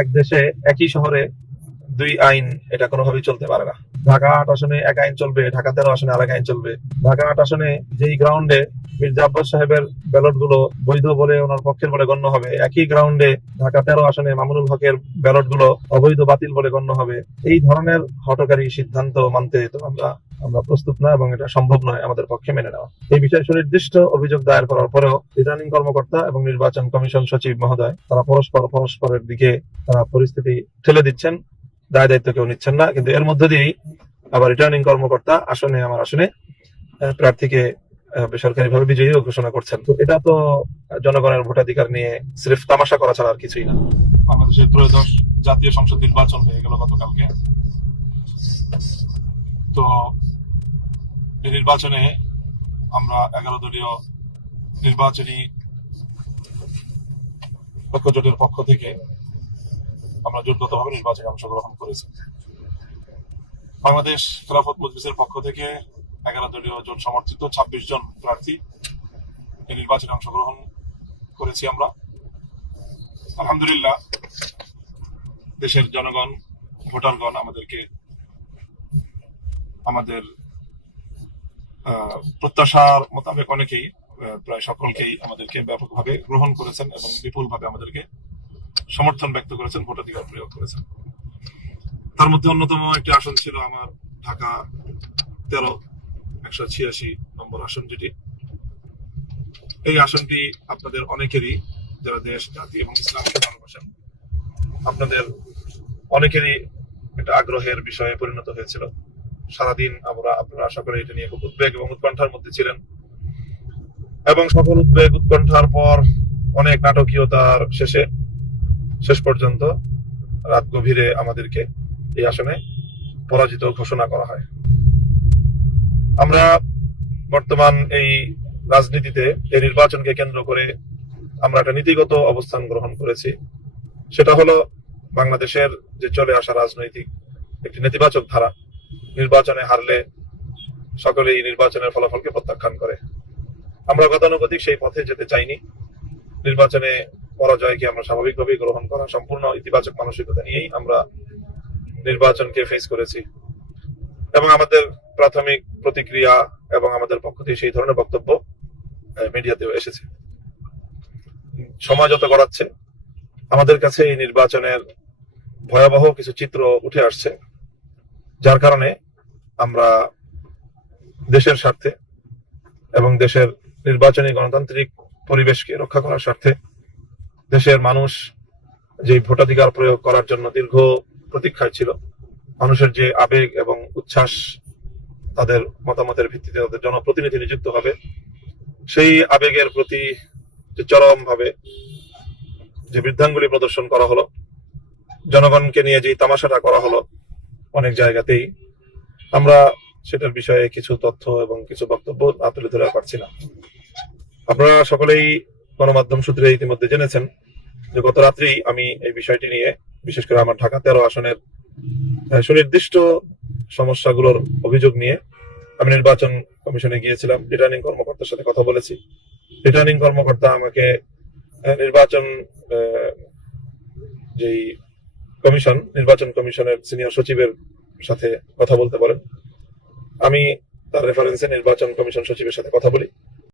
এক দেশে একই শহরে দুই আইন এটা কোনোভাবেই চলতে পারে না। ঢাকা আট আসনে এক আইন চলবে, ঢাকা তেরো আসনে আরেক আইন চলবে। ঢাকা আট আসনে যেই গ্রাউন্ডে মির্জা আব্বাস সাহেবের ব্যালটগুলো বৈধ বলে ওনার পক্ষের বলে গণ্য হবে, একই গ্রাউন্ডে ঢাকা তেরো আসনে মামুনুল হকের ব্যালটগুলো অবৈধ, বাতিল বলে গণ্য হবে। এই ধরনের হটকারী সিদ্ধান্ত মানতে তো আমরা আমরা প্রস্তুত না এবং এটা সম্ভব নয় আমাদের পক্ষে মেনে নেওয়া। এই বিষয়ে সুনির্দিষ্ট অভিযোগ দায়ের করার পরেও রিটার্নিং কর্মকর্তা এবং নির্বাচন কমিশন সচিব মহোদয়, তারা পরস্পর পরস্পরের দিকে তারা পরিস্থিতি ঠেলে দিচ্ছেন, দায় দায়িত্ব কেউ নিচ্ছেন না। কিন্তু এর মধ্যে দিয়েই আবার রিটার্নিং কর্মকর্তা আসনে, আমার আসনে প্রার্থীকে বেসরকারি ভাবে বিজয়ী ঘোষণা করছেন। তো এটা তো জনগণের ভোটাধিকার নিয়ে সিরেফ তামাশা করা ছাড়া আর কিছুই না। বাংলাদেশের ত্রয়োদশ জাতীয় সংসদ নির্বাচন হয়ে গেল গতকালকে। তো এই নির্বাচনে আমরা এগারো দলীয় নির্বাচনী ঐক্যজোটের পক্ষ থেকে আমরা জোটগতভাবে নির্বাচনে অংশগ্রহণ করেছি। বাংলাদেশ খেলাফত মজলিসের পক্ষ থেকে এগারো দলীয় জোট সমর্থিত ছাব্বিশ জন প্রার্থী এই নির্বাচনে অংশগ্রহণ করেছি আমরা। আলহামদুলিল্লাহ, দেশের জনগণ, ভোটারগণ আমাদেরকে আমাদের প্রত্যাশার মোতাবেক অনেকেই প্রায় সকলকেই আমাদেরকে ব্যাপকভাবে গ্রহণ করেছেন এবং বিপুলভাবে আমাদেরকে সমর্থন ব্যক্ত করেছেন, ভোটাধিকার প্রয়োগ করেছেন। তার মধ্যে অন্যতম একটি আসন ছিল আমার ঢাকা তেরো, একশো ছিয়াশি নম্বর আসন যেটি। এই আসনটি আপনাদের অনেকেরই, যারা দেশ, জাতি এবং ইসলামকে ভালোবাসেন, আপনাদের অনেকেরই একটা আগ্রহের বিষয়ে পরিণত হয়েছিল। সারাদিন আমরা আপনারা আশা করি এটা নিয়ে খুব উদ্বেগ এবং উৎকণ্ঠার মধ্যে ছিলেন। এবং সকল উদ্বেগ, উৎকণ্ঠার পর অনেক নাটকীয়তার শেষে, শেষ পর্যন্ত রাত গভীরে আমাদেরকে এই আসনে পরাজিত ঘোষণা করা হয়। আমরা বর্তমান এই রাজনীতিতে, এই নির্বাচনকে কেন্দ্র করে আমরা একটা নীতিগত অবস্থান গ্রহণ করেছি। সেটা হলো বাংলাদেশের যে চলে আসা রাজনৈতিক একটি নেতিবাচক ধারা। নির্বাচনে হারলে সকলেই নির্বাচনের ফলাফলকে প্রত্যাখ্যান করে। আমরা গতানুগতিক সেই পথে যেতে চাইনি। নির্বাচনে পরাজয়কে আমরা স্বাভাবিকভাবেই গ্রহণ করা সম্পূর্ণ ইতিবাচক মানসিকতা নিয়েই আমরা নির্বাচনকে ফেস করেছি। এবং আমাদের প্রাথমিক প্রতিক্রিয়া এবং আমাদের পক্ষ থেকে সেই ধরনের বক্তব্য মিডিয়াতেও এসেছে। সময় যত গড়াচ্ছে, আমাদের কাছে এই নির্বাচনের ভয়াবহ কিছু চিত্র উঠে আসছে। যার কারণে আমরা দেশের স্বার্থে এবং দেশের নির্বাচনী গণতান্ত্রিক পরিবেশকে রক্ষা করার স্বার্থে দেশের মানুষ যে ভোটাধিকার প্রয়োগ করার জন্য দীর্ঘ প্রতীক্ষায় ছিল, মানুষের যে আবেগ এবং উচ্ছ্বাস তাদের মতামতের ভিত্তিতে তাদের জনপ্রতিনিধি নিযুক্ত হবে, সেই আবেগের প্রতি যে চরম ভাবে যে বৃদ্ধাঙ্গুলি প্রদর্শন করা হলো, জনগণকে নিয়ে যে তামাশাটা করা হলো অনেক জায়গাতেই আমরা সেটার বিষয়ে কিছু তথ্য এবং কিছু বক্তব্য তুলে ধরে পারছি না। আপনারা সকলেই গণমাধ্যম সূত্রে ইতিমধ্যে জেনেছেন যে গত রাত্রি আমি এই বিষয়টি নিয়ে, বিশেষ করে আমার ঢাকা তেরো আসনের সুনির্দিষ্ট সমস্যাগুলোর অভিযোগ নিয়ে আমি নির্বাচন কমিশনে গিয়েছিলাম, রিটার্নিং কর্মকর্তার সাথে কথা বলেছি। রিটার্নিং কর্মকর্তা আমাকে নির্বাচন যেই কমিশন, নির্বাচন কমিশনের সিনিয়র সচিবের সাথে কথা বলতে পারেন। আমি তার রেফারেন্সে নির্বাচন কমিশন সচিবের সাথে কথা বলি।